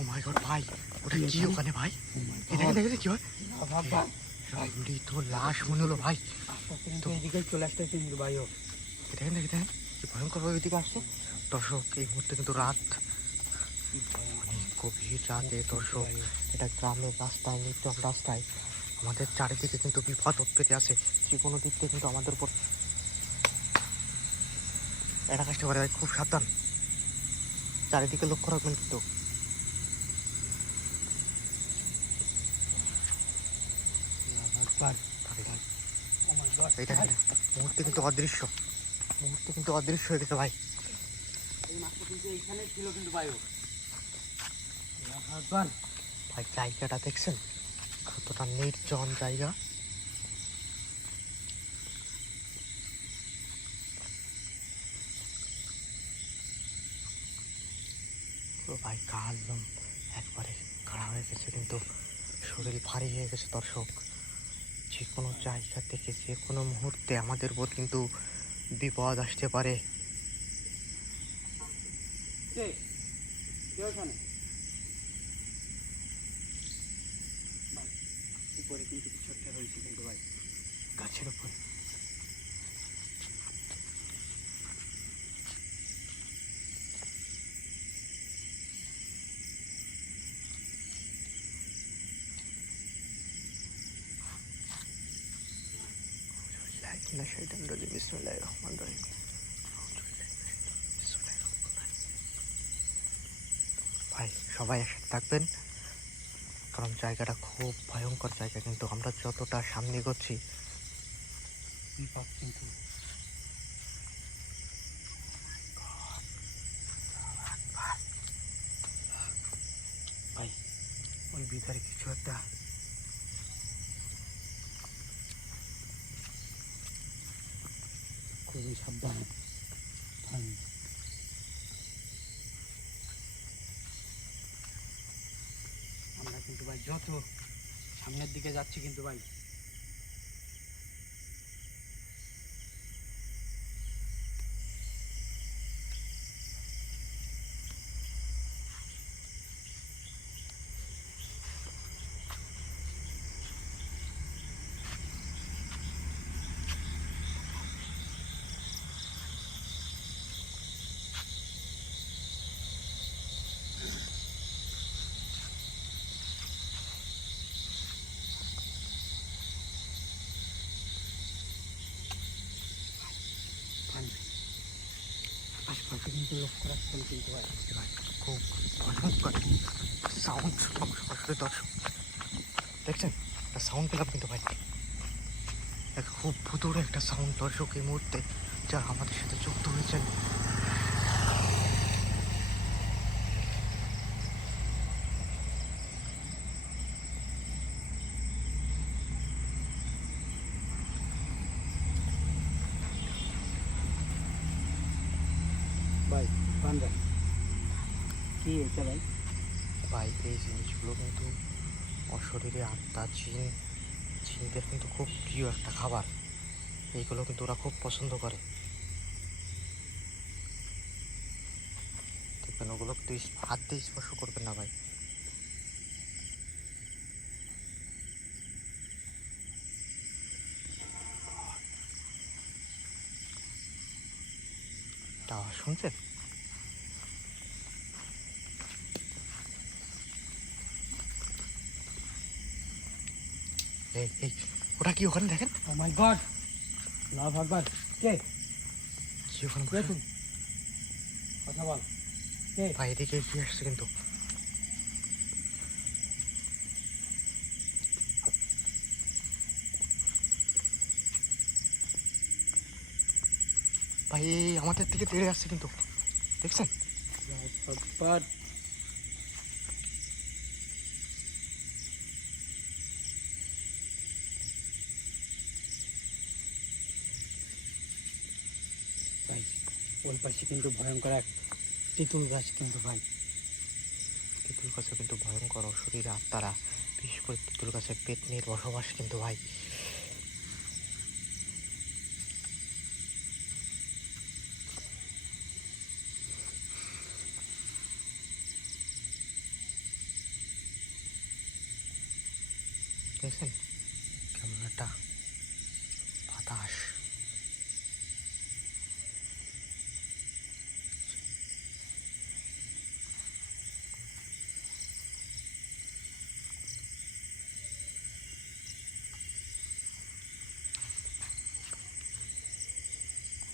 ও মাই god ভাই, ওটা কি ওখানে ভাই? দেখে দেখে কি হয়? রামলি তো লাশ মনে হলো ভাই। তো এদিকে চলে আসতে কিন্তু ভাই ও দেখেন দেখে দেখেন কি ভয়ঙ্কর ভাবে এদিকে আসছে। দর্শক এই মুহূর্তে কিন্তু রাত, অনেক গভীর রাতে দর্শক, এটা গ্রামের রাস্তায়, নির্জন রাস্তায়, আমাদের চারিদিকে কিন্তু বিপদ উৎপত্তি আছে। যে কোনো দিক থেকে কিন্তু আমাদের উপর এটা কাজটা করে ভাই, খুব সাবধান, চারিদিকে লক্ষ্য রাখবেন কিন্তু। এইটা মুহূর্তে কিন্তু অদৃশ্য, মুহূর্তে কিন্তু অদৃশ্য হয়ে গেছে ভাই। এইখানে ছিল কিন্তু ভাই ভাই জায়গাটা দেখছেন কতটা নির্জন জায়গা। ভাই কাল একবারে খাড়া হয়ে গেছে, কিন্তু শরীর ভারী হয়ে গেছে দর্শক। যে কোনো জায়গা থেকে যে কোনো মুহূর্তে আমাদের উপর কিন্তু বিপদ আসতে পারে। উপরে কিন্তু কিছু একটা রয়েছে কিন্তু ভাই, গাছের উপরে। ভাই সবাই একসাথে থাকবেন, কারণ জায়গাটা খুব ভয়ঙ্কর জায়গা, কিন্তু আমরা যতটা সামনে এগোচ্ছি বিপদ কিন্তু। ভাই ওই ভিতরে কিছু একটা, খুবই সাবধান। আমরা কিন্তু ভাই যত সামনের দিকে যাচ্ছি কিন্তু ভাই আশপাশে কিন্তু লক্ষ্য রাখছেন কিন্তু ভাই খুব ভয়ঙ্কর সাউন্ড আসলে দর্শক দেখছেন, একটা সাউন্ড পেলাম কিন্তু ভাই, খুব ভুতুড়ে একটা সাউন্ড দর্শক এই মুহূর্তে, যা আমাদের সাথে যুক্ত হয়েছেন। ভাই পান্ডা কি হয়েছে ভাই? ভাই এই জিনিসগুলো কিন্তু অশরীরে আত্মা, জিনদের কিন্তু খুব প্রিয় একটা খাবার, এইগুলো কিন্তু ওরা খুব পছন্দ করে। দেখবেন ওগুলো কিন্তু হাত দিয়ে স্পর্শ করবেন না ভাই। আওয়াজ শুনছেন? এই এই ওটা কি ওখানে দেখেন? ও মাই গড, লাভ আকবার। কে কি ওখানে দেখুন, কথা বল। কে ভাই? এদিকে এগিয়ে আসছে কিন্তু। ভাই এই আমাদের দিকে তেড়ে আসছে কিন্তু, দেখছেন? লাভ আকবার। ভাই ওই পাশে কিন্তু ভয়ঙ্কর এক তেঁতুল গাছ কিন্তু ভাই। তেঁতুল গাছে কিন্তু ভয়ঙ্কর অশরীর আত্মারা, বিশেষ করে তেঁতুল গাছের পেতনির বসবাস কিন্তু ভাই। দেখছেন কেমন একটা বাতাস।